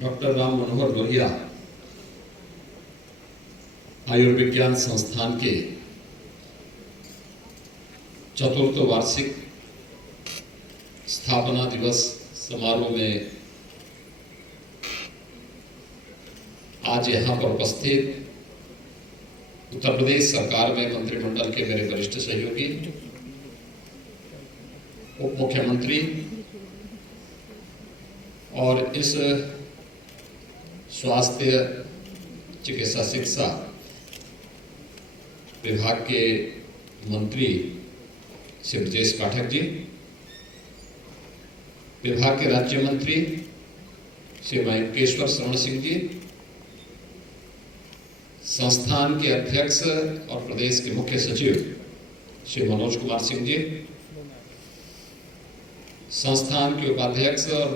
Doctor Ram Manohar Lohia आयुर्विज्ञान संस्थान के चतुर्थ वार्षिक स्थापना दिवस समारोह में आज यहाँ पर उपस्थित उत्तर प्रदेश सरकार में मंत्रिमंडल के मेरे वरिष्ठ सहयोगी, उप मुख्यमंत्री और इस स्वास्थ्य चिकित्सा शिक्षा विभाग के मंत्री श्री ब्रजेश पाठक जी, विभाग के राज्य मंत्री श्री मयंकेश्वर शरण सिंह जी, संस्थान के अध्यक्ष और प्रदेश के मुख्य सचिव श्री मनोज कुमार सिंह जी, संस्थान के उपाध्यक्ष और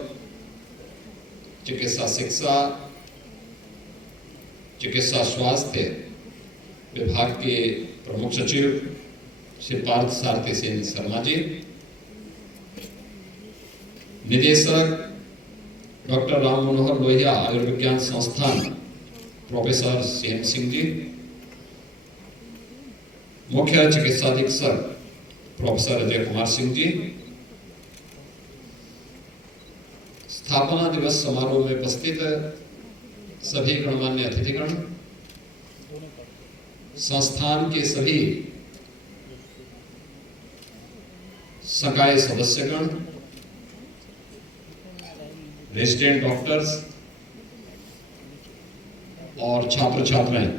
चिकित्सा शिक्षा चिकित्सा स्वास्थ्य विभाग के प्रमुख सचिव श्री पार्थ सारथी सेन शर्मा जी, निदेशक डॉक्टर राम मनोहर लोहिया आयुर्विज्ञान संस्थान प्रोफेसर सेन सिंह जी, मुख्य चिकित्सा अधीक्षक प्रोफेसर अजय कुमार सिंह जी, स्थापना दिवस समारोह में उपस्थित सभी गणमान्य अतिथिगण, संस्थान के सभी संकाय सदस्यगण, रेजिडेंट डॉक्टर्स और छात्र छात्राएं,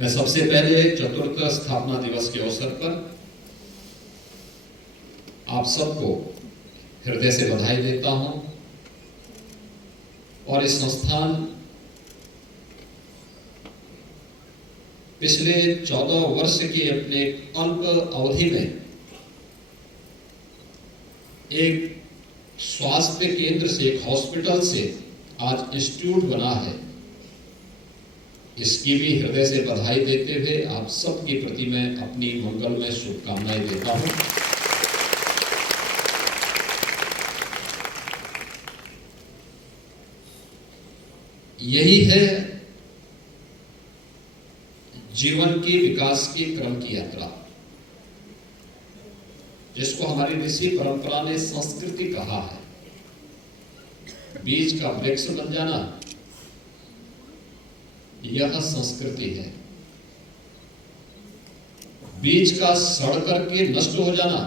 मैं सबसे पहले चतुर्थ स्थापना दिवस के अवसर पर आप सबको हृदय से बधाई देता हूं और इस संस्थान पिछले 14 वर्ष की अपने अल्प अवधि में एक स्वास्थ्य केंद्र से, एक हॉस्पिटल से आज इंस्टीट्यूट बना है। इसकी भी हृदय से बधाई देते हुए आप सबके प्रति मैं अपनी मंगलमय शुभकामनाएं देता हूं। यही है जीवन के विकास के क्रम की यात्रा, जिसको हमारी ऋषि परंपरा ने संस्कृति कहा है। बीज का वृक्ष बन जाना यह संस्कृति है, बीज का सड़ करके नष्ट हो जाना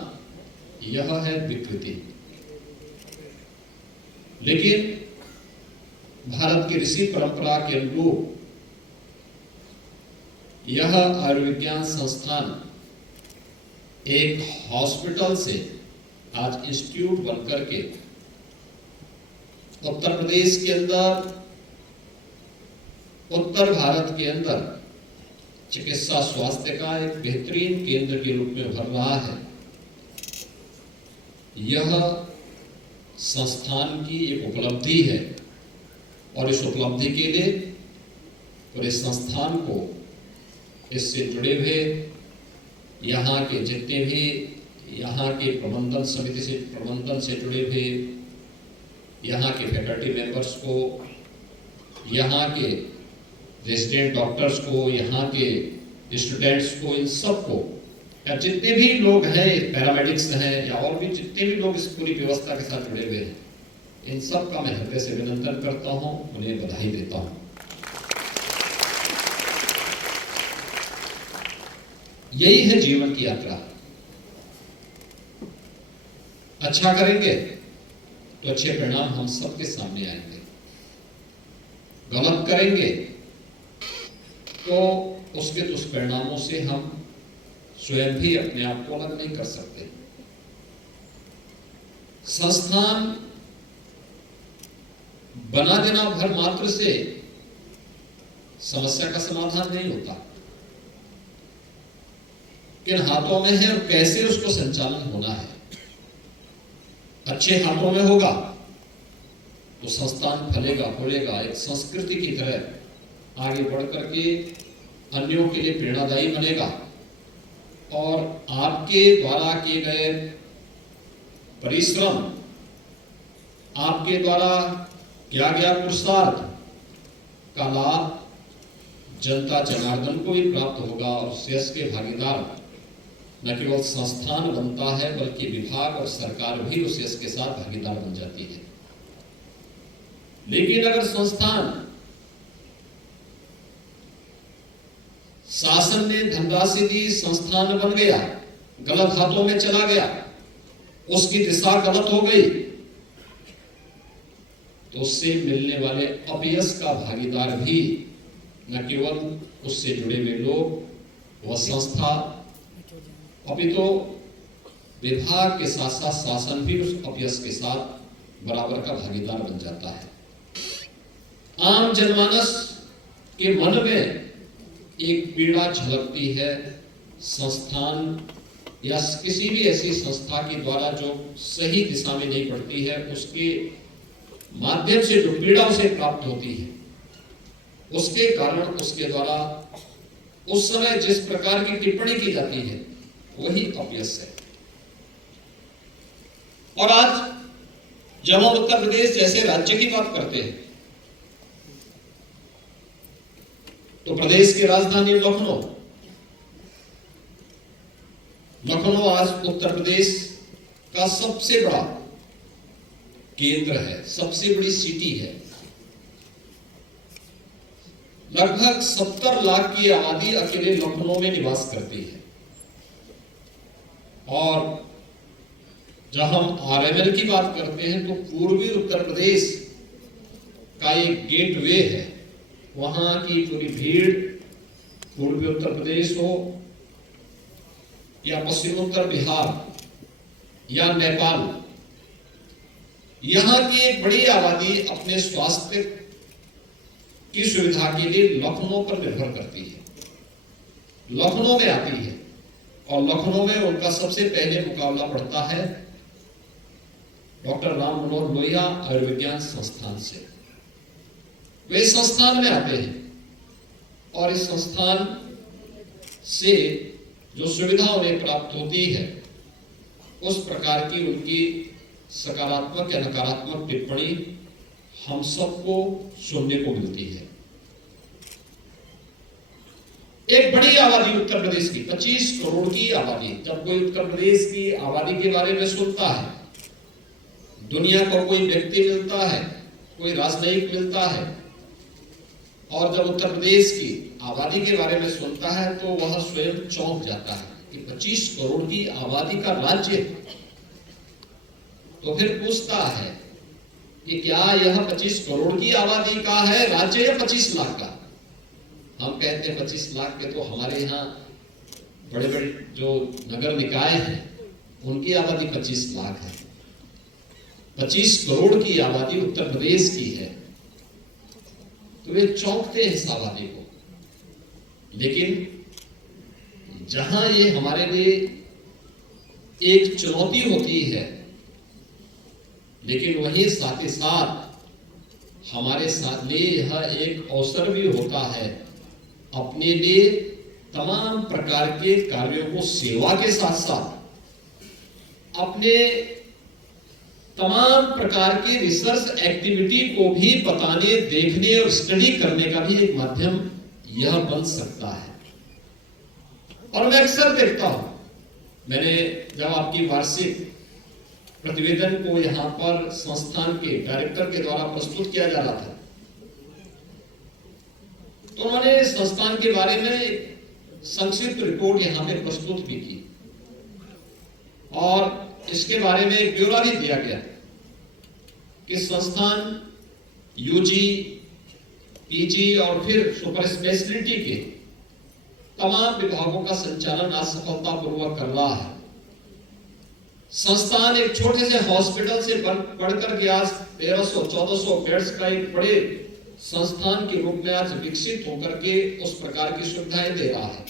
यह है विकृति। लेकिन भारत की ऋषि परंपरा के अनुरूप यह आयुर्विज्ञान संस्थान एक हॉस्पिटल से आज इंस्टीट्यूट बनकर के उत्तर प्रदेश के अंदर, उत्तर भारत के अंदर चिकित्सा स्वास्थ्य का एक बेहतरीन केंद्र के रूप में उभर रहा है। यह संस्थान की एक उपलब्धि है और इस उपलब्धि के लिए पूरे संस्थान को, इससे जुड़े हुए यहाँ के जितने भी यहाँ के प्रबंधन से जुड़े हुए यहाँ के फैकल्टी मेंबर्स को, यहाँ के रेजिडेंट डॉक्टर्स को, यहाँ के स्टूडेंट्स को, इन सबको, या जितने भी लोग हैं, पैरामेडिक्स हैं या और भी जितने भी लोग इस पूरी व्यवस्था के साथ जुड़े हुए हैं, इन सब का मैं हृदय से अभिनंदन करता हूं, उन्हें बधाई देता हूं। यही है जीवन की यात्रा। अच्छा करेंगे तो अच्छे परिणाम हम सबके सामने आएंगे, गलत करेंगे तो उसके दुष्परिणामों से हम स्वयं भी अपने आप को अलग नहीं कर सकते। संस्थान बना देना भर मात्र से समस्या का समाधान नहीं होता। किन हाथों में है और कैसे उसको संचालन होना है। अच्छे हाथों में होगा तो संस्थान फलेगा फूलेगा, एक संस्कृति की तरह आगे बढ़ करके अन्यों के लिए प्रेरणादायी बनेगा और आपके द्वारा किए गए परिश्रम, आपके द्वारा किया गया पुरुषार्थ का लाभ जनता जनार्दन को भी प्राप्त होगा और यश के भागीदार न केवल संस्थान बनता है बल्कि विभाग और सरकार भी उस यश के साथ भागीदार बन जाती है। लेकिन अगर संस्थान शासन ने धनराशि दी, संस्थान बन गया, गलत हाथों में चला गया, उसकी दिशा गलत हो गई, तो उससे मिलने वाले अपयश का भागीदार भी न केवल उससे जुड़े हुए लोग, वह संस्था, अपितु विभाग के साथ साथ शासन भी उस अपयश के साथ बराबर का भागीदार बन जाता है। आम जनमानस के मन में एक पीड़ा झलकती है, संस्थान या किसी भी ऐसी संस्था के द्वारा जो सही दिशा में नहीं बढ़ती है, उसके माध्यम से जो पीड़ा उसे प्राप्त होती है, उसके कारण उसके द्वारा उस समय जिस प्रकार की टिप्पणी की जाती है वही अपयश है। और आज जब हम उत्तर प्रदेश जैसे राज्य की बात करते हैं तो प्रदेश की राजधानी लखनऊ आज उत्तर प्रदेश का सबसे बड़ा केंद्र है, सबसे बड़ी सिटी है। लगभग 70 लाख की आबादी अकेले लखनऊ में निवास करती है। और जब हम आरएमएल की बात करते हैं तो पूर्वी उत्तर प्रदेश का एक गेटवे है। वहां की पूरी भीड़ पूर्वी उत्तर प्रदेश हो या पश्चिमोत्तर बिहार या नेपाल, यहां की एक बड़ी आबादी अपने स्वास्थ्य की सुविधा के लिए लखनऊ पर निर्भर करती है, लखनऊ में आती है। और लखनऊ में उनका सबसे पहले मुकाबला पड़ता है डॉक्टर राम मनोहर लोहिया आयुर्विज्ञान संस्थान से। वे संस्थान में आते हैं और इस संस्थान से जो सुविधा उन्हें प्राप्त होती है उस प्रकार की उनकी सकारात्मक या नकारात्मक टिप्पणी हम सबको सुनने को मिलती है। एक बड़ी आबादी उत्तर प्रदेश की 25 करोड़ की आबादी, जब कोई उत्तर प्रदेश की आबादी के बारे में सुनता है, दुनिया को कोई व्यक्ति मिलता है, कोई राजनयिक मिलता है, और जब उत्तर प्रदेश की आबादी के बारे में सुनता है तो वह स्वयं चौंक जाता है कि 25 करोड़ की आबादी का राज्य। तो फिर पूछता है कि क्या यह 25 करोड़ की आबादी का है राज्य या 25 लाख का? हम कहते हैं 25 लाख के, तो हमारे यहाँ बड़े बड़े जो नगर निकाय हैं उनकी आबादी 25 लाख है। 25 करोड़ की आबादी उत्तर प्रदेश की है तो वे चौंकते हैं इस आबादी को। लेकिन जहां ये हमारे लिए एक चुनौती होती है, लेकिन वहीं साथ ही साथ हमारे साथ लिए यह एक अवसर भी होता है अपने लिए तमाम प्रकार के कार्यों को सेवा के साथ साथ अपने तमाम प्रकार की रिसर्च एक्टिविटी को भी बताने, देखने और स्टडी करने का भी एक माध्यम यह बन सकता है। और मैं अक्सर देखता हूं, मैंने जब आपकी वार्षिक प्रतिवेदन को यहां पर संस्थान के डायरेक्टर के द्वारा प्रस्तुत किया जा रहा था तो उन्होंने संस्थान के बारे में संक्षिप्त रिपोर्ट यहां पे प्रस्तुत भी की और इसके बारे में एक ब्यौरा भी दिया गया कि संस्थान यूजी, पीजी और फिर सुपर स्पेशलिटी के तमाम विभागों का संचालन आज सफलतापूर्वक कर रहा है। संस्थान एक छोटे से हॉस्पिटल से बढ़कर के आज 1300-1400 बेड्स का एक बड़े संस्थान के रूप में आज विकसित होकर के उस प्रकार की सुविधाएं दे रहा है।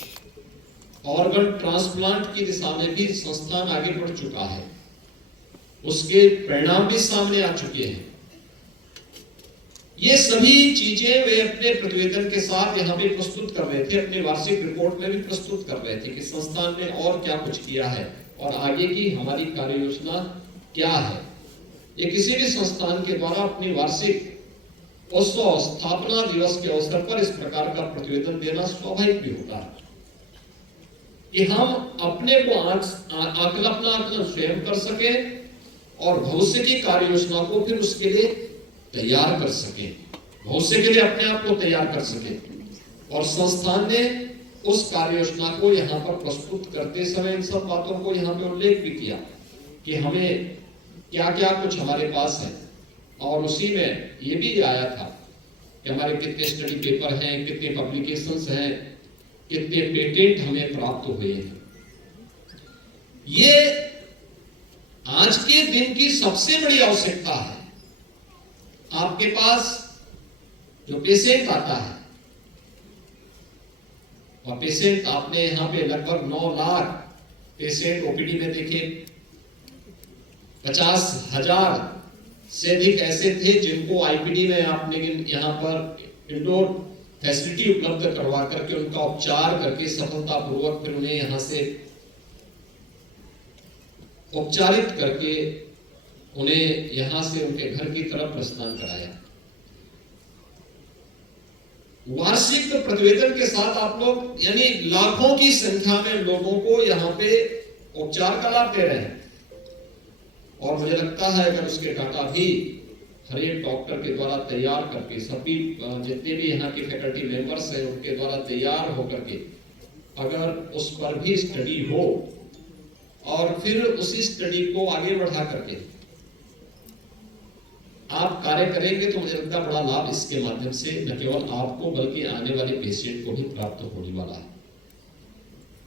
ऑर्गन ट्रांसप्लांट की दिशा में भी संस्थान आगे बढ़ चुका है, उसके परिणाम भी सामने आ चुके हैं। ये सभी चीजें वे अपने प्रतिवेदन के साथ यहाँ भी प्रस्तुत कर रहे थे, अपनी वार्षिक रिपोर्ट में भी प्रस्तुत कर रहे थे कि संस्थान ने और क्या कुछ किया है और आगे की हमारी कार्य योजना क्या है। ये किसी भी संस्थान के द्वारा अपनी वार्षिक उस स्थापना दिवस के अवसर पर इस प्रकार का प्रतिवेदन देना स्वाभाविक भी होता है कि हम अपने को अपना आकलन स्वयं कर सके और भविष्य की कार्य योजना को फिर उसके लिए तैयार कर सके, भविष्य के लिए अपने आप को तैयार कर सके। और संस्थान ने उस कार्य योजना को यहाँ पर प्रस्तुत करते समय इन सब बातों को यहाँ पे उल्लेख भी किया कि हमें क्या क्या कुछ हमारे पास है, और उसी में ये भी आया था कि हमारे कितने स्टडी पेपर हैं, कितने पब्लिकेशंस हैं, कितने पेटेंट हमें प्राप्त हुए हैं। ये आज के दिन की सबसे बड़ी आवश्यकता है। आपके पास जो पेशेंट आता है, और पेशेंट आपने यहां पे लगभग 9 लाख पेशेंट ओपीडी में देखे, 50,000 से अधिक ऐसे थे जिनको आईपीडी में आपने यहां पर इंडोर फैसिलिटी उपलब्ध करवा करके उनका उपचार करके सफलतापूर्वक फिर उन्हें यहां से उपचारित करके उन्हें यहां से उनके घर की तरफ प्रस्थान कराया। वार्षिक प्रतिवेदन के साथ आप लोग यानी लाखों की संख्या में लोगों को यहाँ पे उपचार का लाभ दे रहे हैं। और मुझे लगता है अगर उसके डाटा भी हर एक डॉक्टर के द्वारा तैयार करके, सभी जितने भी यहाँ के फैकल्टी मेंबर्स हैं उनके द्वारा तैयार होकर के अगर उस पर भी स्टडी हो और फिर उसी स्टडी को आगे बढ़ा करके आप कार्य करेंगे तो मुझे लगता है बड़ा लाभ इसके माध्यम से न केवल आपको बल्कि आने वाले पेशेंट को भी प्राप्त होने वाला है।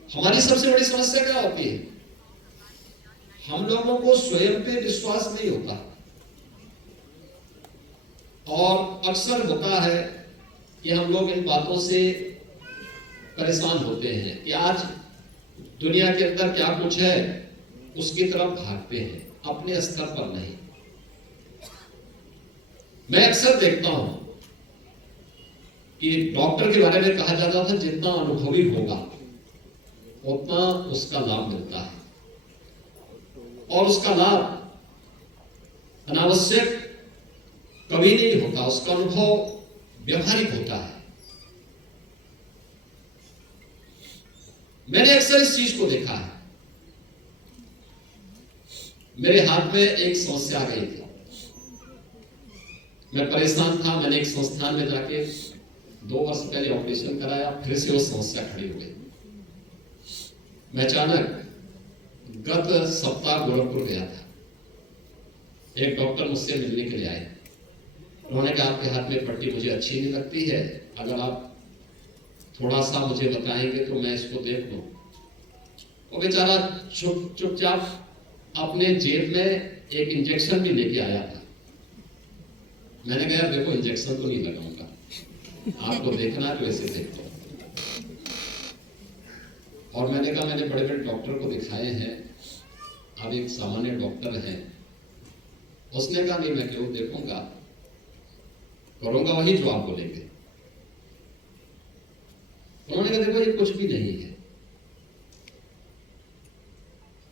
हमारी सबसे बड़ी समस्या क्या होती है? हम लोगों को स्वयं पे विश्वास नहीं होता, और अक्सर होता है कि हम लोग इन बातों से परेशान होते हैं कि आज दुनिया के अंदर क्या कुछ है उसकी तरफ भागते हैं, अपने स्तर पर नहीं। मैं अक्सर देखता हूं कि डॉक्टर के बारे में कहा जाता था जितना अनुभवी होगा उतना उसका लाभ मिलता है, और उसका लाभ अनावश्यक कभी नहीं होता, उसका अनुभव व्यवहारिक होता है। मैंने अक्सर इस चीज को देखा है। मेरे हाथ में एक समस्या आ गई थी, मैं परेशान था। मैंने एक संस्थान में जाके 2 वर्ष पहले ऑपरेशन कराया, फिर से वो समस्या खड़ी हो गई। मैं अचानक गत सप्ताह गोरखपुर गया था। एक डॉक्टर मुझसे मिलने के लिए आए। उन्होंने कहा आपके हाथ में पट्टी मुझे अच्छी नहीं लगती है, अगर आप थोड़ा सा मुझे बताएंगे तो मैं इसको देख लूं। वो बेचारा चुपचाप अपने जेब में एक इंजेक्शन भी लेके आया था। मैंने कहा देखो इंजेक्शन तो नहीं लगाऊंगा, आपको देखना है तो ऐसे देखो। और मैंने कहा मैंने बड़े बड़े डॉक्टर को दिखाए हैं, अब एक सामान्य डॉक्टर हैं। उसने कहा नहीं मैं क्यों देखूंगा, करूंगा वही जो आप बोलेंगे। उन्होंने कहा देखो ये कुछ भी नहीं है,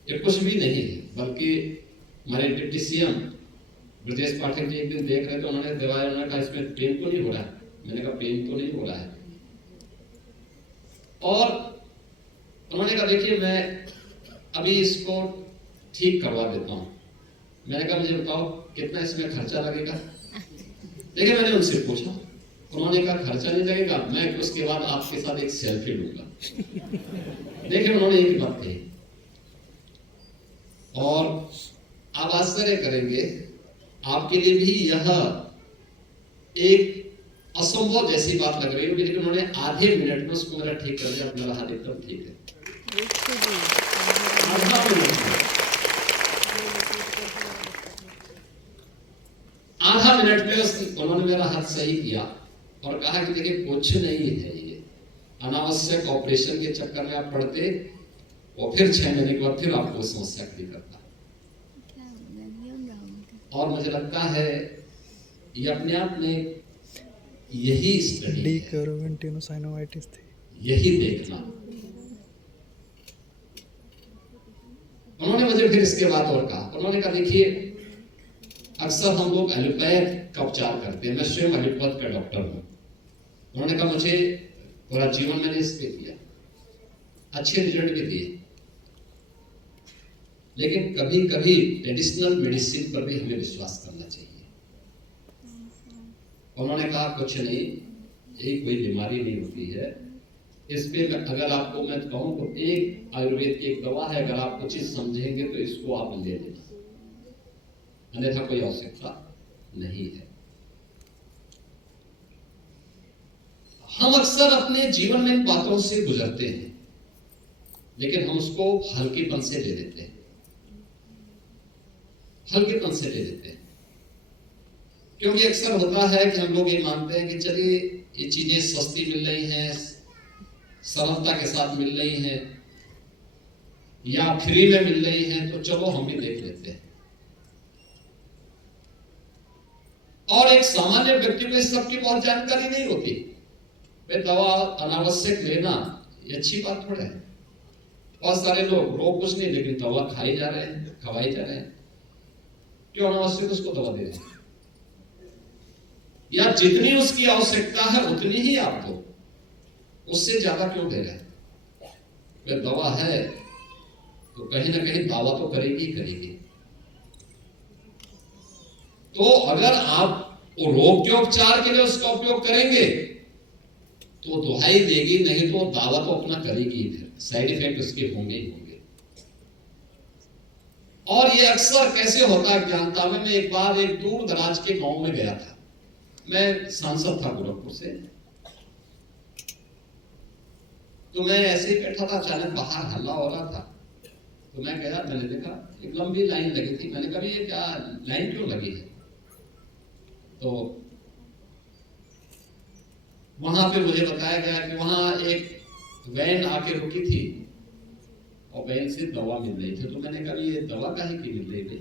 ये कुछ भी नहीं है, बल्कि हमारे डिप्टी सीएम ब्रजेश पाठक जी एक दिन देख रहे तो उन्होंने दवाई, उन्होंने कहा इसमें पेन तो नहीं हो रहा है। मैंने कहा पेन तो नहीं हो रहा है। और उन्होंने कहा देखिए मैं अभी इसको ठीक करवा देता हूं। मैंने कहा मुझे बताओ कितना इसमें खर्चा लगेगा। देखिए मैंने उनसे पूछा, उन्होंने कहा खर्चा नहीं लगेगा, मैं उसके बाद आपके साथ एक सेल्फी लूंगा। देखिए उन्होंने एक बात कही, और आप आश्चर्य करेंगे, आपके लिए भी यह एक असंभव जैसी बात लग रही होगी, लेकिन उन्होंने आधे मिनट में उसको मेरा ठीक कर दिया। मेरा हाथ एकदम ठीक है, आधा मिनट में, आधा मिनट में उन्होंने मेरा हाथ सही किया और कहा कि देखिए कुछ नहीं है, ये अनावश्यक ऑपरेशन के चक्कर में आप पड़ते और फिर 6 महीने के बाद फिर आपको समस्या खड़ी करता। और मुझे लगता है ये अपने आप में यही स्टडी है, यही देखना। उन्होंने मुझे फिर इसके बाद और कहा, उन्होंने कहा देखिए अक्सर हम लोग एलोपैथ का उपचार करते हैं। मैं स्वयं एलोपैथ का डॉक्टर हूँ। उन्होंने कहा मुझे पूरा जीवन मैंने इस पे किया, अच्छे रिजल्ट भी दिए, लेकिन कभी कभी ट्रेडिशनल मेडिसिन पर भी हमें विश्वास करना चाहिए। उन्होंने कहा कुछ नहीं, यही कोई बीमारी नहीं होती है, इस पे अगर आपको मैं कहूँ तो एक आयुर्वेद की एक दवा है, अगर आप कुछ चीज समझेंगे तो इसको आप ले लेना, अन्यथा कोई आवश्यकता नहीं है। हम अक्सर अपने जीवन में इन बातों से गुजरते हैं, लेकिन हम उसको हल्केपन से ले लेते हैं, हल्केपन से ले लेते हैं। क्योंकि अक्सर होता है कि हम लोग ये मानते हैं कि चलिए ये चीजें सस्ती मिल रही हैं, सरलता के साथ मिल रही हैं, या फ्री में मिल रही हैं, तो चलो हम भी देख लेते हैं। और एक सामान्य व्यक्ति को इस सबकी बहुत जानकारी नहीं होती। वे दवा अनावश्यक लेना ये अच्छी बात थोड़ा है। बहुत सारे लोग रोग कुछ नहीं, लेकिन दवा खाई जा रहे हैं, खवाई जा रहे हैं। क्यों अनावश्यक उसको दवा दे रहे हैं? या जितनी उसकी आवश्यकता है उतनी ही आप दो, उससे ज्यादा क्यों दे रहे हैं? वे दवा है तो कहीं ना कहीं दावा तो करेगी ही करेगी। तो अगर आप रोग के उपचार के लिए उसका उपयोग करेंगे तो दुहाई देगी, नहीं तो दावा तो अपना करेगी, फिर साइड इफेक्ट उसके होंगे ही होंगे। और ये अक्सर कैसे होता है जानता मैं एक बार एक दूर दराज के गांव में गया था। मैं सांसद था गोरखपुर से, तो मैं ऐसे ही बैठा था, अचानक बाहर हल्ला हो रहा था, तो मैं गया, मैंने देखा एक लंबी लाइन लगी थी। मैंने कहा ये क्या लाइन क्यों लगी है? तो वहां पे मुझे बताया गया कि वहां एक वैन आके रुकी थी और वैन से दवा मिल रही थी। तो मैंने कहा ये दवा काहे की मिल रही थी?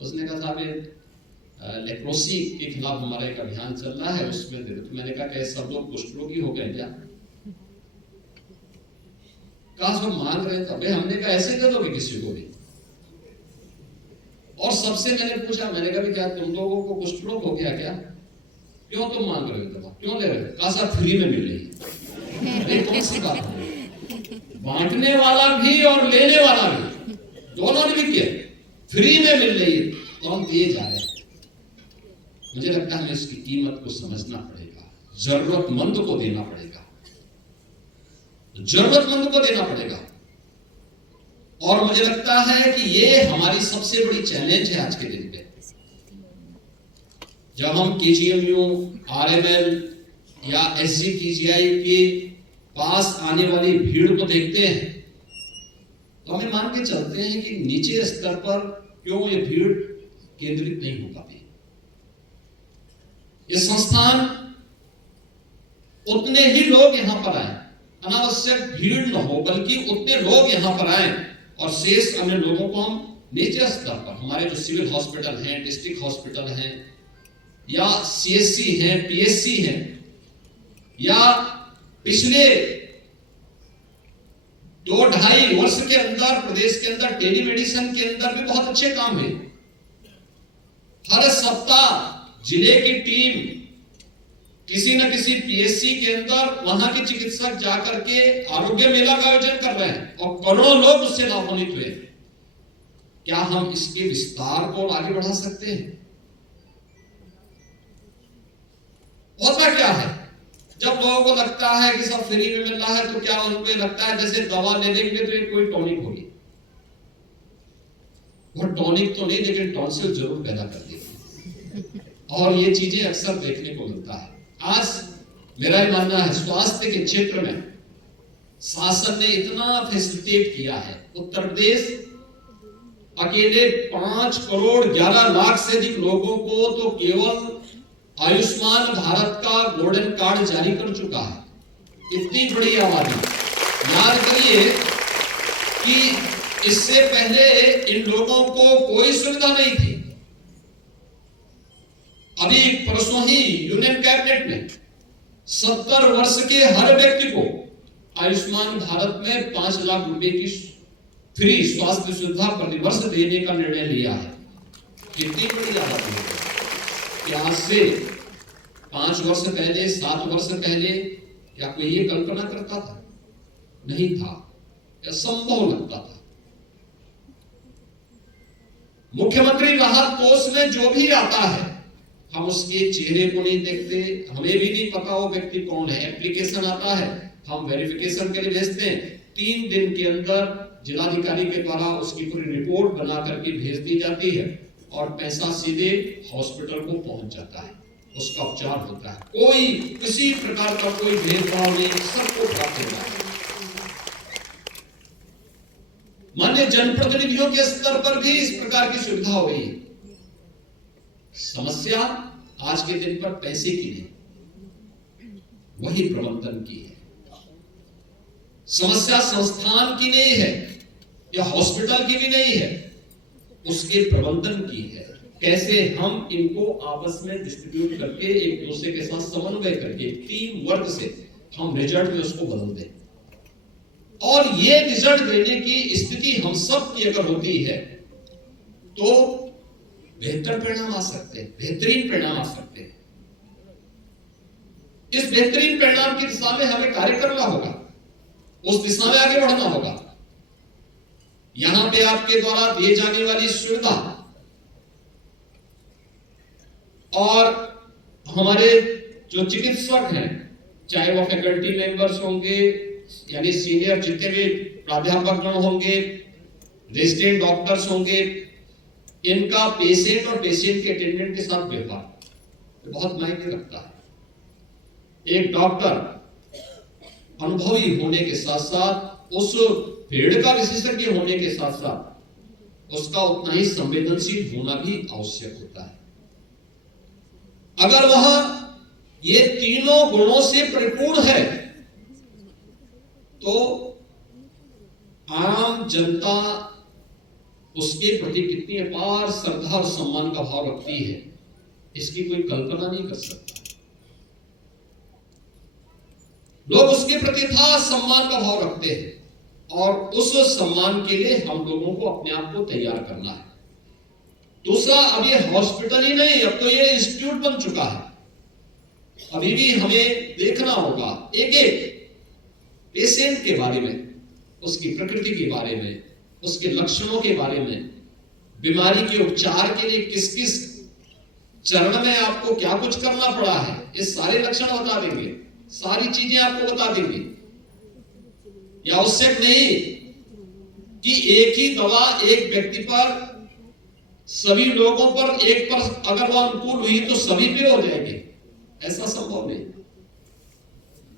उसने कहा साहब ये लेप्रोसी के खिलाफ हमारा एक अभियान चल रहा है, उसमें दे दो। तो मैंने कहा कि सब लोग कुष्ठ रोगी हो गए क्या? कहा सब मांग रहे थे। हमने कहा ऐसे दे दोगे किसी को भी? और सबसे मैंने पूछा, मैंने कहा क्या तुम लोगों को कुष्ठ रोग हो गया क्या? क्यों तुम मांग रहे हो दवा, क्यों ले रहे हो? कहा साहब फ्री में मिल रही है। कौन सी बात है? बांटने वाला भी और लेने वाला भी, दोनों ने भी किया, फ्री में मिल रही है तो हम दिए जा रहे हैं। मुझे लगता है हमें इसकी कीमत को समझना पड़ेगा, जरूरतमंद को देना पड़ेगा, जरूरतमंद को देना पड़ेगा। और मुझे लगता है कि ये हमारी सबसे बड़ी चैलेंज है आज के दिन पे। जब हम केजीएमयू, आरएमएल या एसजीपीजीआई के पास आने वाली भीड़ को देखते हैं तो हमें मान के चलते हैं कि नीचे स्तर पर क्यों ये भीड़ केंद्रित नहीं हो पाती। ये संस्थान उतने ही लोग यहां पर आए, अनावश्यक भीड़ न हो, बल्कि उतने लोग यहां पर आए और शेष अन्य लोगों को हम नीचे स्तर पर, हमारे जो सिविल हॉस्पिटल हैं, डिस्ट्रिक्ट हॉस्पिटल हैं, या सीएससी हैं, पीएससी हैं, या पिछले 2-2.5 वर्ष के अंदर प्रदेश के अंदर टेलीमेडिसिन के अंदर भी बहुत अच्छे काम हुए। हर सप्ताह जिले की टीम किसी न किसी पीएससी के अंदर वहां के चिकित्सक जाकर के आरोग्य मेला का आयोजन कर रहे हैं और करोड़ों लोग उससे लाभान्वित हुए। क्या हम इसके विस्तार को आगे बढ़ा सकते हैं? होता क्या है जब लोगों को लगता है कि सब फ्री में मिल रहा है तो क्या उनको लगता है जैसे दवा ले लेंगे तो ये कोई टॉनिक होगी। वो टॉनिक तो नहीं, लेकिन टॉन्सिल जरूर पैदा कर देगी। और ये चीजें अक्सर देखने को मिलता है। आज मेरा ये मानना है स्वास्थ्य के क्षेत्र में शासन ने इतना फैसिलिटेट किया है। उत्तर प्रदेश अकेले 5 करोड़ 11 लाख से अधिक लोगों को तो केवल आयुष्मान भारत का गोल्डन कार्ड जारी कर चुका है। इतनी बड़ी आबादी, याद करिए कि इससे पहले इन लोगों को कोई सुविधा नहीं थी। अभी परसों ही यूनियन कैबिनेट ने 70 वर्ष के हर व्यक्ति को आयुष्मान भारत में 5 लाख रुपए की फ्री स्वास्थ्य सुविधा प्रतिवर्ष देने का निर्णय लिया है। कितनी बड़ी आबादी है कि आज से 5 वर्ष पहले, 7 वर्ष पहले क्या कोई ये कल्पना करता था? नहीं था, असंभव लगता था। मुख्यमंत्री राहत कोष में जो भी आता है, हम उसके चेहरे को नहीं देखते, हमें भी नहीं पता वो व्यक्ति कौन है। एप्लीकेशन आता है, हम वेरिफिकेशन के लिए भेजते हैं, 3 दिन के अंदर जिलाधिकारी के द्वारा उसकी पूरी रिपोर्ट बना करके भेज दी जाती है और पैसा सीधे हॉस्पिटल को पहुंच जाता है, उसका उपचार होता है। कोई किसी प्रकार का कोई भेदभाव नहीं, सबको प्राप्त होता है। माननीय जनप्रतिनिधियों के स्तर पर भी इस प्रकार की सुविधा हो गई है। समस्या आज के दिन पर पैसे की नहीं, वही प्रबंधन की है। समस्या संस्थान की नहीं है या हॉस्पिटल की भी नहीं है, उसके प्रबंधन की है। कैसे हम इनको आपस में डिस्ट्रीब्यूट करके एक दूसरे के साथ समन्वय करके टीम वर्क से हम रिजल्ट में उसको बदल दें। और ये रिजल्ट देने की स्थिति हम सब की अगर होती है तो बेहतर परिणाम आ सकते हैं, बेहतरीन परिणाम आ सकते हैं। इस बेहतरीन परिणाम की दिशा में हमें कार्य करना होगा, उस दिशा में आगे बढ़ना होगा। यहां पे आपके द्वारा दिए जाने वाली सुविधा और हमारे जो चिकित्सक हैं, चाहे वो फैकल्टी मेंबर्स होंगे यानी सीनियर जितने भी प्राध्यापक गण होंगे, रेजिडेंट डॉक्टर्स होंगे, इनका पेशेंट और पेशेंट के अटेंडेंट के साथ व्यवहार बहुत मायने रखता है। एक डॉक्टर अनुभवी होने के साथ साथ उस फील्ड का विशेषज्ञ होने के साथ साथ उसका उतना ही संवेदनशील होना भी आवश्यक होता है। अगर वह ये तीनों गुणों से परिपूर्ण है तो आम जनता उसके प्रति कितनी अपार श्रद्धा और सम्मान का भाव रखती है, इसकी कोई कल्पना नहीं कर सकता। लोग उसके प्रति था सम्मान का भाव रखते हैं और उस सम्मान के लिए हम लोगों को अपने आप को तैयार करना है। दूसरा, अब ये हॉस्पिटल ही नहीं, अब तो ये इंस्टीट्यूट बन चुका है। अभी भी हमें देखना होगा एक एक पेशेंट के बारे में, उसकी प्रकृति के बारे में, उसके लक्षणों के बारे में, बीमारी के उपचार के लिए किस किस चरण में आपको क्या कुछ करना पड़ा है, ये सारे लक्षण बता देंगे, सारी चीजें आपको बता देंगे। यह आवश्यक नहीं कि एक ही दवा एक व्यक्ति पर, सभी लोगों पर एक पर अगर वह अनुकूल हुई तो सभी पे हो जाएगी, ऐसा संभव नहीं।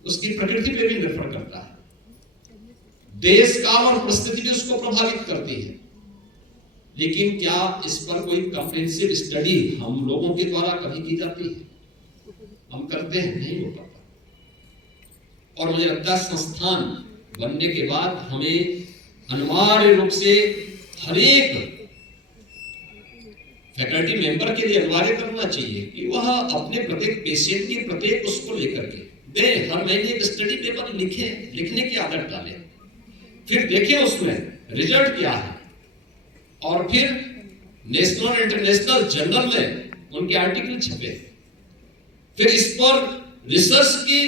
उसकी प्रकृति पे भी निर्भर करता है, देश काल और परिस्थिति भी उसको प्रभावित करती है। लेकिन क्या इस पर कोई कॉम्प्रिहेंसिव स्टडी हम लोगों के द्वारा कभी की जाती है? हम करते हैं? नहीं हो पाता। और मुझे लगता है संस्थान बनने के बाद हमें अनिवार्य रूप से हर एक फैकल्टी मेंबर के लिए अनिवार्य करना चाहिए कि वह अपने प्रत्येक पेशेंट के प्रत्येक उसको लेकर के दे, हर महीने एक स्टडी पेपर लिखे, लिखने की आदत डालें, फिर देखें उसमें रिजल्ट क्या है और फिर नेशनल और इंटरनेशनल जर्नल में उनके आर्टिकल छपे। फिर इस पर रिसर्च की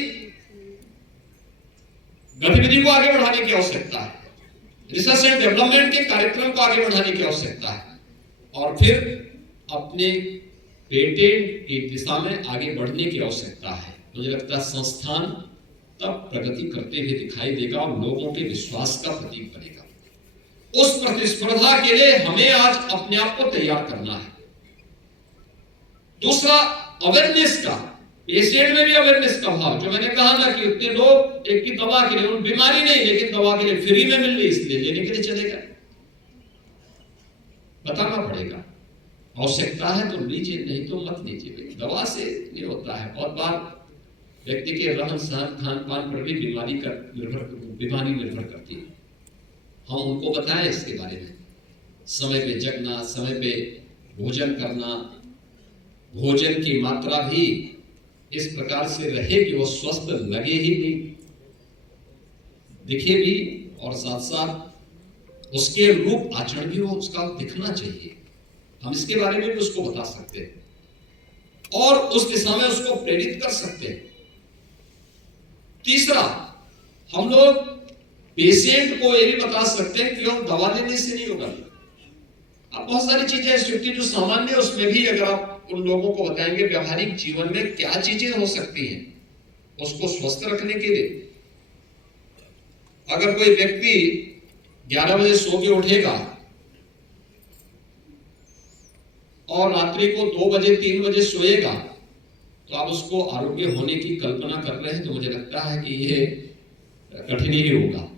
गतिविधि को आगे बढ़ाने की आवश्यकता है, रिसर्च एंड डेवलपमेंट के कार्यक्रम को आगे बढ़ाने की आवश्यकता है और फिर अपने पेटेंट की दिशा में आगे बढ़ने की आवश्यकता है। मुझे लगता है संस्थान तब प्रगति करते हुए दिखाई देगा और लोगों के विश्वास का प्रतीक बनेगा। उस प्रतिस्पर्धा के लिए हमें आज अपने आप को तैयार करना है। दूसरा, अवेयरनेस का, पेशेंट में भी अवेयरनेस का भाव, जो मैंने कहा ना कि उतने लोग एक की दवा के लिए, बीमारी नहीं लेकिन दवा के लिए फ्री में मिल रही इसलिए लेने के लिए चले गए। बताना पड़ेगा, आवश्यकता है तो लीजिए, नहीं तो मत लीजिए। दवा से ये होता है, बहुत बार व्यक्ति के रहन सहन खान पान पर भी बीमारी निर्भर करती है। हम उनको बताएं इसके बारे में, समय पे जगना, समय पे भोजन करना, भोजन की मात्रा भी इस प्रकार से रहे कि वो स्वस्थ लगे ही नहीं, दिखे भी, और साथ साथ उसके रूप आचरण भी वो उसका दिखना चाहिए। हम इसके बारे में भी उसको बता सकते हैं और उस दिशा में उसको प्रेरित कर सकते हैं। तीसरा, हम लोग पेशेंट को यह भी बता सकते हैं कि केवल दवा लेने से नहीं होगा। अब बहुत सारी चीजें ऐसी होती है जो सामान्य, उसमें भी अगर आप उन लोगों को बताएंगे व्यवहारिक जीवन में क्या चीजें हो सकती हैं उसको स्वस्थ रखने के लिए। अगर कोई व्यक्ति 11 बजे सो के उठेगा और रात्रि को 2 बजे 3 बजे सोएगा, तो आप उसको आरोग्य होने की कल्पना कर रहे हैं, तो मुझे लगता है कि यह कठिन ही होगा।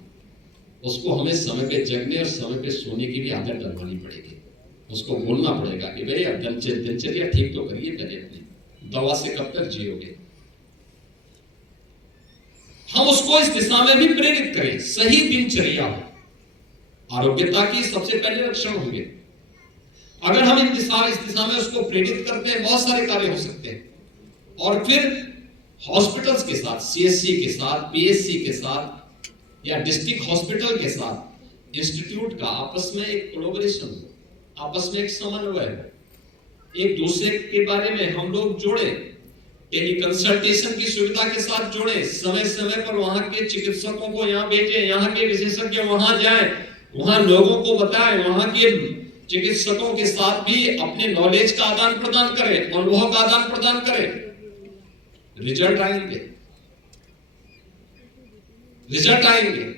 उसको हमें समय पे जगने और समय पे सोने की भी आदत डलवानी पड़ेगी। उसको बोलना पड़ेगा कि भाई अब दिनचर्या ठीक तो करिए पहले अपनी, दवा से कब तक जियोगे। हम उसको इस दिशा में भी प्रेरित करें, सही दिनचर्या हो, आरोग्यता की सबसे पहले लक्षण होंगे। अगर हम इस दिशा में उसको प्रेरित करते हैं, बहुत सारे कार्य हो सकते हैं। और फिर हॉस्पिटल्स के साथ, सीएससी के साथ, पीएससी के साथ या डिस्ट्रिक्ट हॉस्पिटल के साथ इंस्टीट्यूट का आपस में एक कोलैबोरेशन हो, आपस में एक समन्वय हो, एक दूसरे के बारे में हम लोग जोड़े, टेली कंसल्टेशन की सुविधा के साथ जोड़े, समय समय पर वहां के चिकित्सकों को यहाँ भेजें, यहाँ के विशेषज्ञ वहां जाएं, वहां लोगों को बताएं, वहां के चिकित्सकों के साथ भी अपने नॉलेज का आदान प्रदान करें, अनुभव का आदान प्रदान करें। रिजल्ट आएंगे, रिजल्ट आएंगे।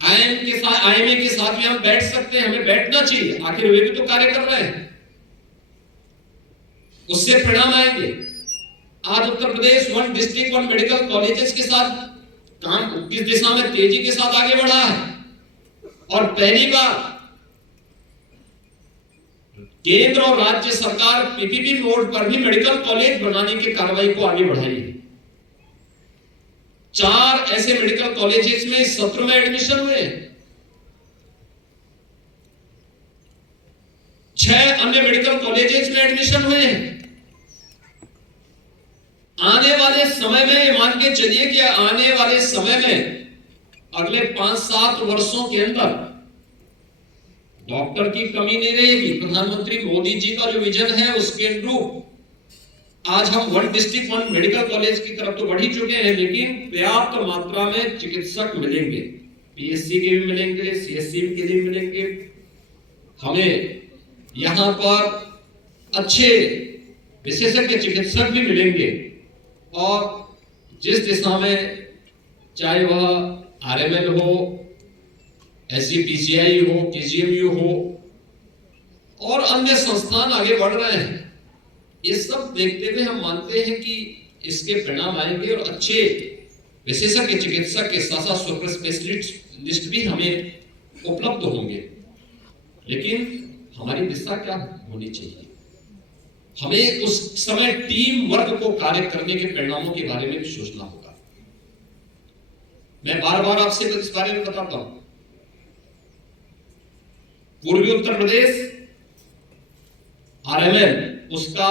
आईएमए के साथ भी हम बैठ सकते हैं, हमें बैठना चाहिए, आखिर वे भी तो कार्य कर रहे हैं, उससे परिणाम आएंगे। आज Uttar Pradesh 1 district 1 medical colleges के साथ काम किस दिशा में तेजी के साथ आगे बढ़ा है, और पहली बार केंद्र और राज्य सरकार पीपीपी मोड पर भी मेडिकल कॉलेज बनाने की कार्रवाई को आगे बढ़ाई है। 4 ऐसे मेडिकल कॉलेजेस में इस सत्र में एडमिशन हुए, 6 अन्य मेडिकल कॉलेजेस में एडमिशन हुए हैं। आने वाले समय में मान के चलिए कि आने वाले समय में अगले 5-7 वर्षों के अंदर डॉक्टर की कमी नहीं रहेगी। प्रधानमंत्री मोदी जी का जो विजन है उसके अनुरूप आज हम 1 डिस्ट्रिक्ट 1 मेडिकल कॉलेज की तरफ तो बढ़ ही चुके हैं, लेकिन पर्याप्त मात्रा में चिकित्सक मिलेंगे, पीएससी के भी मिलेंगे, सीएससी के लिए मिलेंगे। हमें यहां पर अच्छे विशेषज्ञ चिकित्सक भी मिलेंगे, और जिस दिशा में चाहे वह आरएमएल हो, एसजीपीसीआई हो, केजीएमयू हो और अन्य संस्थान आगे बढ़ रहे हैं, ये सब देखते हुए हम मानते हैं कि इसके परिणाम आएंगे और अच्छे विशेषज्ञ चिकित्सक के साथ साथ सुपर स्पेशलिस्ट भी हमें उपलब्ध होंगे। लेकिन हमारी दिशा क्या होनी चाहिए? हमें उस समय टीम वर्क को कार्य करने के परिणामों के बारे में भी सोचना होगा। मैं बार बार आपसे इस बारे में बताता हूं, पूर्वी उत्तर प्रदेश आरएमएल उसका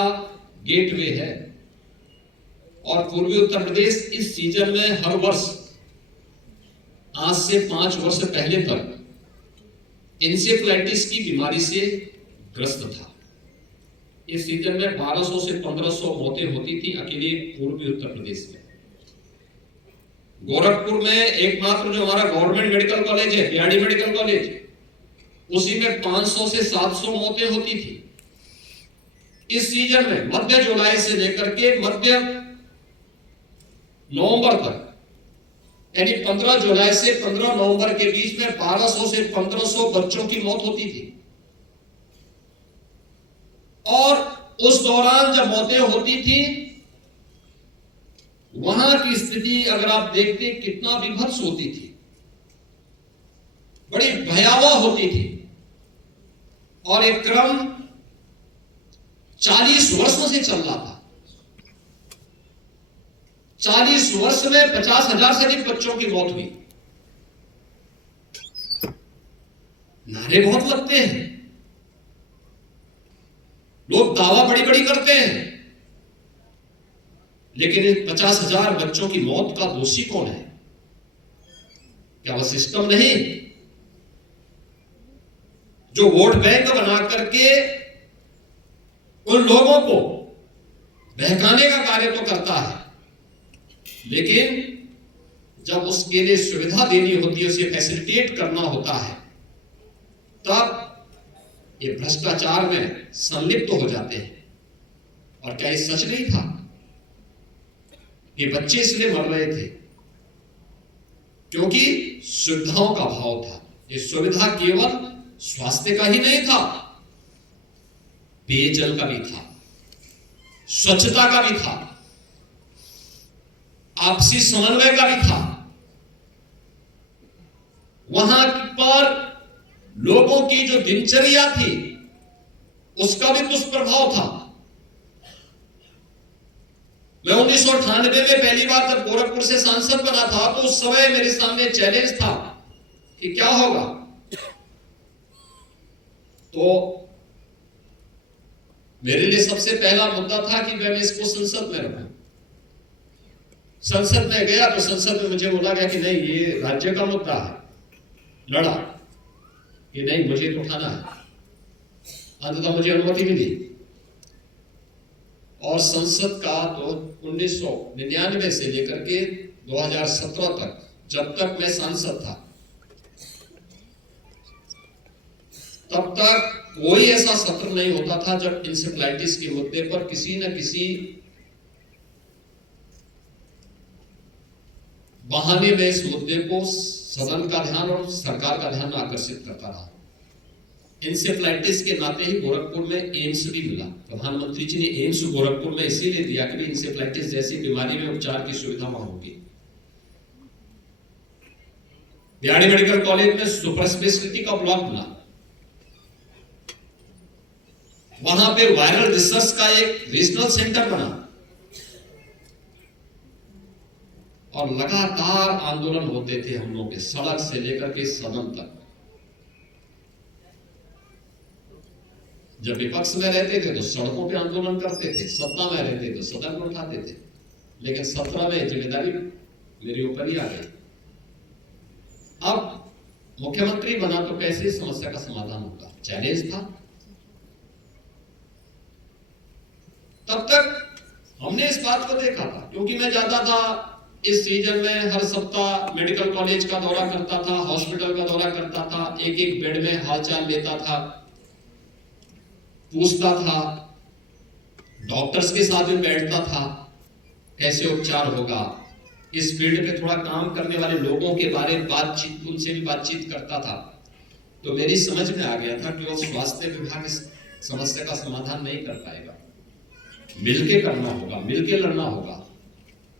गेटवे है, और पूर्वी उत्तर प्रदेश इस सीजन में हर वर्ष आज से 5 वर्ष पहले तक इंसेफ्लाइटिस की बीमारी से ग्रस्त था। इस सीजन में 1200 से 1500 मौतें होती थी अकेले पूर्वी उत्तर प्रदेश में। गोरखपुर में एकमात्र जो हमारा गवर्नमेंट मेडिकल कॉलेज है, बीआरडी मेडिकल कॉलेज, उसी में 500 से 700 मौतें होती थी। इस सीजन में मध्य जुलाई से लेकर के मध्य नवंबर तक, यानी 15 जुलाई से 15 नवंबर के बीच में 1200 से 1500 बच्चों की मौत होती थी। और उस दौरान जब मौतें होती थी, वहां की स्थिति अगर आप देखते कितना विभत्स होती थी, बड़ी भयावह होती थी। और एक क्रम 40 वर्षों से चल रहा था। 40 वर्ष में 50,000 से अधिक बच्चों की मौत हुई। नारे बहुत लगते हैं, लोग दावा बड़ी बड़ी करते हैं, लेकिन इन 50,000 बच्चों की मौत का दोषी कौन है? क्या वह सिस्टम नहीं जो वोट बैंक बना करके करके उन लोगों को बहकाने का कार्य तो करता है, लेकिन जब उसके लिए सुविधा देनी होती है, उसे फैसिलिटेट करना होता है, तब ये भ्रष्टाचार में संलिप्त हो जाते हैं। और क्या ये सच नहीं था कि बच्चे इसलिए मर रहे थे क्योंकि सुविधाओं का अभाव था? ये सुविधा केवल स्वास्थ्य का ही नहीं था, पेयजल का भी था, स्वच्छता का भी था, आपसी समन्वय का भी था। वहां पर लोगों की जो दिनचर्या थी उसका भी दुष्प्रभाव था। मैं 1998 में पहली बार जब गोरखपुर से सांसद बना था तो उस समय मेरे सामने चैलेंज था कि क्या होगा। तो मेरे लिए सबसे पहला मुद्दा था कि मैं इसको संसद में रखूं। संसद में गया तो संसद में मुझे बोला गया कि नहीं, ये राज्य का मुद्दा है। लड़ा कि नहीं, मुझे तो उठाना है। अंततः मुझे अनुमति मिली और संसद का तो 1999 से लेकर के 2017 तक, जब तक मैं सांसद था, तब तक कोई ऐसा सत्र नहीं होता था जब इंसेफ्लाइटिस के मुद्दे पर किसी न किसी बहाने में इस मुद्दे को सदन का ध्यान और सरकार का ध्यान आकर्षित करता रहा। इंसेफ्लाइटिस के नाते ही गोरखपुर में एम्स भी मिला। प्रधानमंत्री जी ने एम्स गोरखपुर में इसीलिए दिया कि इंसेफ्लाइटिस जैसी बीमारी में उपचार की सुविधा वहां होगी। बिहाड़ी मेडिकल कॉलेज में सुपर स्पेशलिटी का ब्लॉक मिला। वहां पे वायरल रिसर्च का एक रीजनल सेंटर बना और लगातार आंदोलन होते थे हम लोग के, सड़क से लेकर के सदन तक। जब विपक्ष में रहते थे तो सड़कों पे आंदोलन करते थे, सत्ता में रहते तो सदन में उठाते थे। लेकिन 17 में जिम्मेदारी मेरे ऊपर ही आ गई। अब मुख्यमंत्री बना तो कैसे समस्या का समाधान होगा? चैलेंज था। तब तक हमने इस बात को देखा था, क्योंकि मैं जाता था इस सीजन में, हर सप्ताह मेडिकल कॉलेज का दौरा करता था, हॉस्पिटल का दौरा करता था, एक एक बेड में हालचाल लेता था, पूछता था, डॉक्टर्स के साथ में बैठता था, कैसे उपचार होगा। इस फील्ड पे थोड़ा काम करने वाले लोगों के बारे में बातचीत, उनसे भी बातचीत करता था। तो मेरी समझ में आ गया था कि वो स्वास्थ्य विभाग इस समस्या का समाधान नहीं कर पाएगा। मिलके करना होगा, मिलके लड़ना होगा,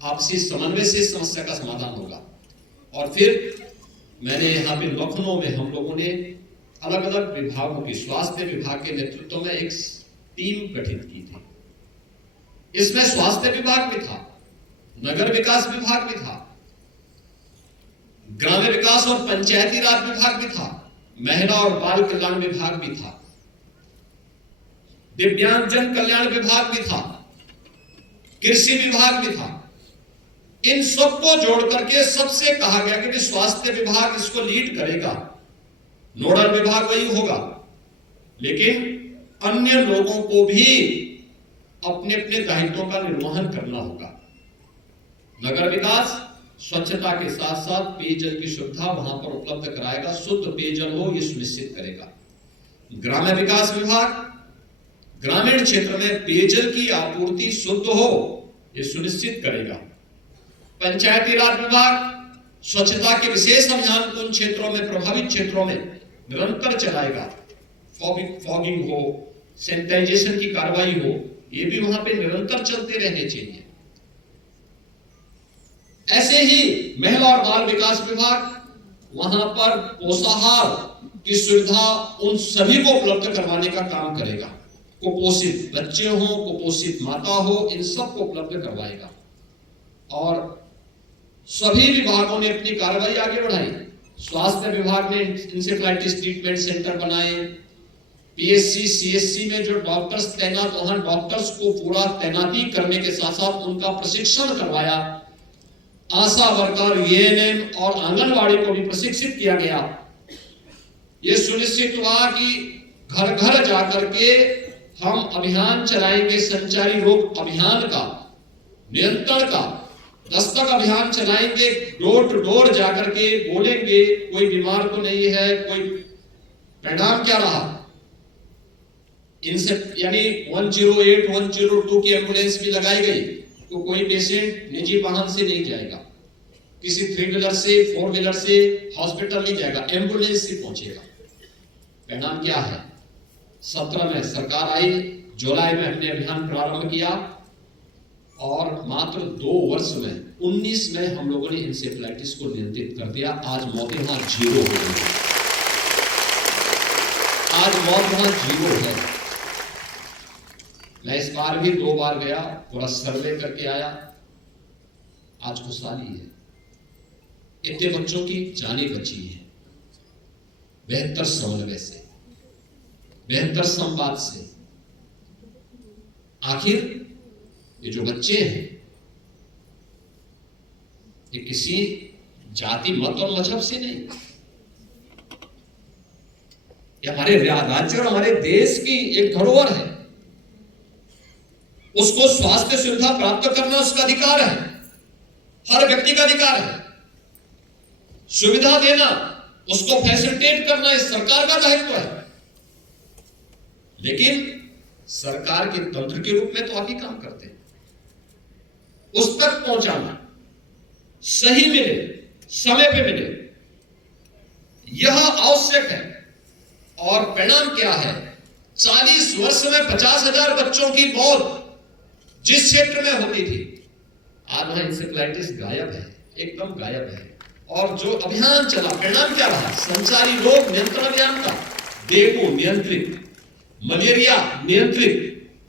आपसी समन्वय से समस्या का समाधान होगा। और फिर मैंने यहाँ पे लखनऊ में हम लोगों ने अलग अलग विभागों की, स्वास्थ्य विभाग के नेतृत्व में एक टीम गठित की थी। इसमें स्वास्थ्य विभाग भी था, नगर विकास विभाग भी था, ग्राम्य विकास और पंचायती राज विभाग भी था, महिला और बाल कल्याण विभाग भी था, दिव्यांगजन कल्याण विभाग भी था, कृषि विभाग भी था। इन सबको जोड़ करके सबसे कहा गया कि स्वास्थ्य विभाग इसको लीड करेगा, नोडल विभाग वही होगा, लेकिन अन्य लोगों को भी अपने अपने दायित्वों का निर्वहन करना होगा। नगर विकास स्वच्छता के साथ साथ पेयजल की सुविधा वहां पर उपलब्ध कराएगा, शुद्ध पेयजल हो ये सुनिश्चित करेगा। ग्राम्य विकास विभाग ग्रामीण क्षेत्र में पेयजल की आपूर्ति शुद्ध हो ये सुनिश्चित करेगा। पंचायती राज विभाग स्वच्छता के विशेष अभियान को उन क्षेत्रों में, प्रभावित क्षेत्रों में निरंतर चलाएगा। फॉगिंग हो, सैनिटाइजेशन की कार्रवाई हो, ये भी वहां पे निरंतर चलते रहने चाहिए। ऐसे ही महिला और बाल विकास विभाग वहां पर पोषाहार की सुविधा उन सभी को उपलब्ध करवाने का काम करेगा। कुपोषित बच्चे हो, कुपोषित माता हो, इन सबको उपलब्ध करवाएगा। और सभी विभागों ने अपनी कार्रवाई आगे बढ़ाई। स्वास्थ्य विभाग ने इंसेफ्लाइटिस ट्रीटमेंट सेंटर बनाए, पीएससी सीएससी में जो डॉक्टर्स तैनात, वहां डॉक्टर्स को पूरा तैनाती करने के साथ साथ उनका प्रशिक्षण करवाया। आशा वर्कर, एएनएम और आंगनवाड़ी को भी प्रशिक्षित किया गया। यह सुनिश्चित हुआ कि घर घर जाकर के हम अभियान चलाएंगे, संचारी रोग अभियान का, नियंत्रण का, दस्तक अभियान चलाएंगे। डोर टू डोर जाकर के बोलेंगे कोई बीमार तो नहीं है, कोई। परिणाम क्या रहा? इनसे यानी 108, 102 की एम्बुलेंस भी लगाई गई, तो कोई पेशेंट निजी वाहन से नहीं जाएगा, किसी 3 व्हीलर से, 4 व्हीलर से हॉस्पिटल नहीं जाएगा, एम्बुलेंस से पहुंचेगा। परिणाम क्या है? 17 में सरकार आई, जुलाई में हमने अभियान प्रारंभ किया और मात्र 2 वर्ष में 19 में हम लोगों ने इंसेफ्लाइटिस को नियंत्रित कर दिया। आज मौतें वहां 0 हो गई। आज मौत वहां 0 है। मैं इस बार भी 2 बार गया, थोड़ा सर्वे करके आया। आज खुशहाली है, इतने बच्चों की जानें बची है, बेहतर समन्वय से, बेहतर संवाद से। आखिर ये जो बच्चे हैं, ये किसी जाति, मत और मजहब से नहीं, ये हमारे राज्य और हमारे देश की एक धरोहर है। उसको स्वास्थ्य सुविधा प्राप्त करना उसका अधिकार है, हर व्यक्ति का अधिकार है। सुविधा देना, उसको फैसिलिटेट करना इस सरकार का दायित्व है। लेकिन सरकार के तंत्र के रूप में तो आप ही काम करते हैं। उस तक पहुंचाना, सही मिले, समय पे मिले, यह आवश्यक है। और परिणाम क्या है? 40 वर्ष में 50,000 बच्चों की मौत जिस क्षेत्र में होती थी, आज वहां इंसेफ्लाइटिस गायब है, एकदम गायब है। और जो अभियान चला, परिणाम क्या रहा? संचारी रोग नियंत्रण अभियान का, डेंगू नियंत्रित, मलेरिया नियंत्रित,